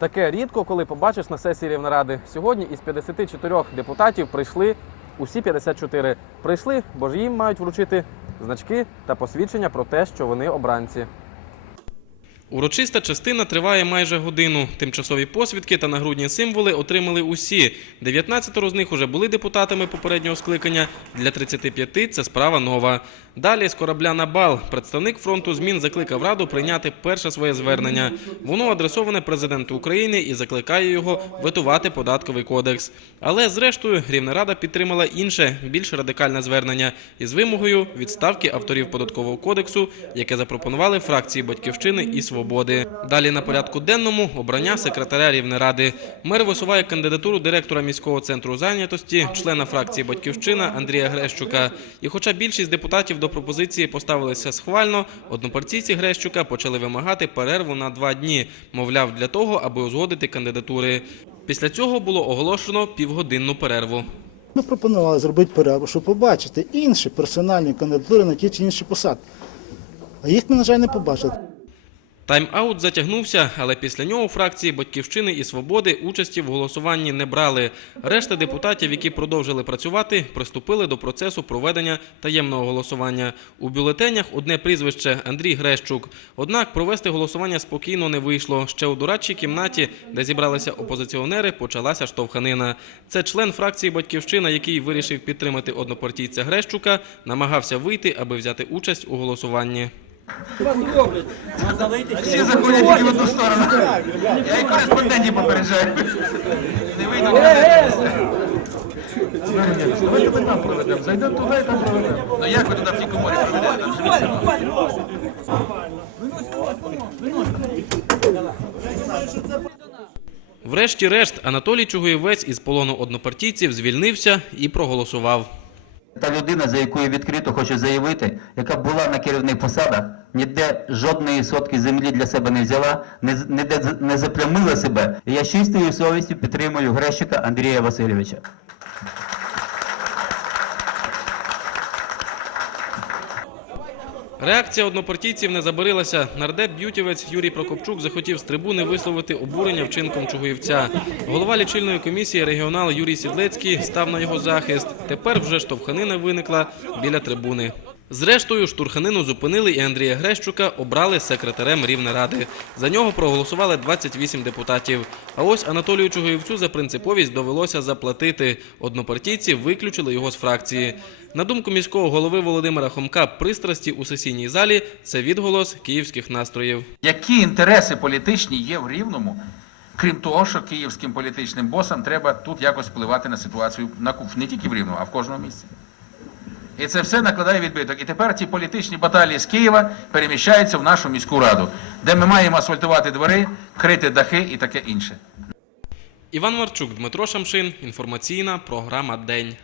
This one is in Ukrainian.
Таке рідко, коли побачиш на сесії Рівнеради. Сьогодні із 54 депутатів прийшли усі 54. Прийшли, бо ж їм мають вручити значки та посвідчення про те, що вони обранці. Урочиста частина триває майже годину. Тимчасові посвідки та нагрудні символи отримали усі. 19 з них уже були депутатами попереднього скликання. Для 35 це справа нова. Далі з корабля на бал представник фронту змін закликав раду прийняти перше своє звернення. Воно адресоване президенту України і закликає його ветувати податковий кодекс. Але зрештою Рівна рада підтримала інше, більш радикальне звернення із вимогою відставки авторів податкового кодексу, яке запропонували фракції Батьківщини і Свободи. Далі на порядку денному обрання секретаря Рівнеради. Мер висуває кандидатуру директора міського центру зайнятості, члена фракції Батьківщина Андрія Грещука. І хоча більшість депутатів до пропозиції поставилися схвально, однопартійці Грещука почали вимагати перерву на два дні, мовляв, для того, аби узгодити кандидатури. Після цього було оголошено півгодинну перерву. Ми пропонували зробити перерву, щоб побачити інші персональні кандидатури на ті чи інші посади. А їх ми, на жаль, не побачили. Тайм-аут затягнувся, але після нього фракції Батьківщини і Свободи участі в голосуванні не брали. Решта депутатів, які продовжили працювати, приступили до процесу проведення таємного голосування. У бюлетенях одне прізвище Андрій Грещук. Однак провести голосування спокійно не вийшло. Ще у дорадчій кімнаті, де зібралися опозиціонери, почалася штовханина. Це член фракції Батьківщина, який вирішив підтримати однопартійця Грещука, намагався вийти, аби взяти участь у голосуванні. Всі заходять тільки в одну сторону. Я і кореспондентів попереджаю. Не вийду. Давайте там проведемо. Зайдемо туди і там проведемо. Ну як ви туди в тій коморі проведете? Врешті-решт Анатолій Чугуєвець із полону однопартійців звільнився і проголосував. Та людина, за яку я відкрито хочу заявити, яка була на керівних посадах, ніде жодної сотки землі для себе не взяла, не ніде не заплямила себе. І я чистою совістю підтримую Грещика Андрія Васильовича. Реакція однопартійців не забарилася. Нардеп б'ютівець Юрій Прокопчук захотів з трибуни висловити обурення вчинком Чугуївця. Голова лічильної комісії регіонал Юрій Сідлецький став на його захист. Тепер вже штовханина виникла біля трибуни. Зрештою, штурханину зупинили і Андрія Грещука обрали секретарем Рівнеради. За нього проголосували 28 депутатів. А ось Анатолію Чугуївцю за принциповість довелося заплатити. Однопартійці виключили його з фракції. На думку міського голови Володимира Хомка, пристрасті у сесійній залі це відголос київських настроїв. Які інтереси політичні є в Рівному, крім того, що київським політичним босам треба тут якось впливати на ситуацію на не тільки в Рівному, а в кожному місці. І це все накладає відбиток. І тепер ті політичні баталії з Києва переміщаються в нашу міську раду, де ми маємо асфальтувати двори, крити дахи і таке інше. Іван Марчук, Дмитро Шамшин. Інформаційна програма День.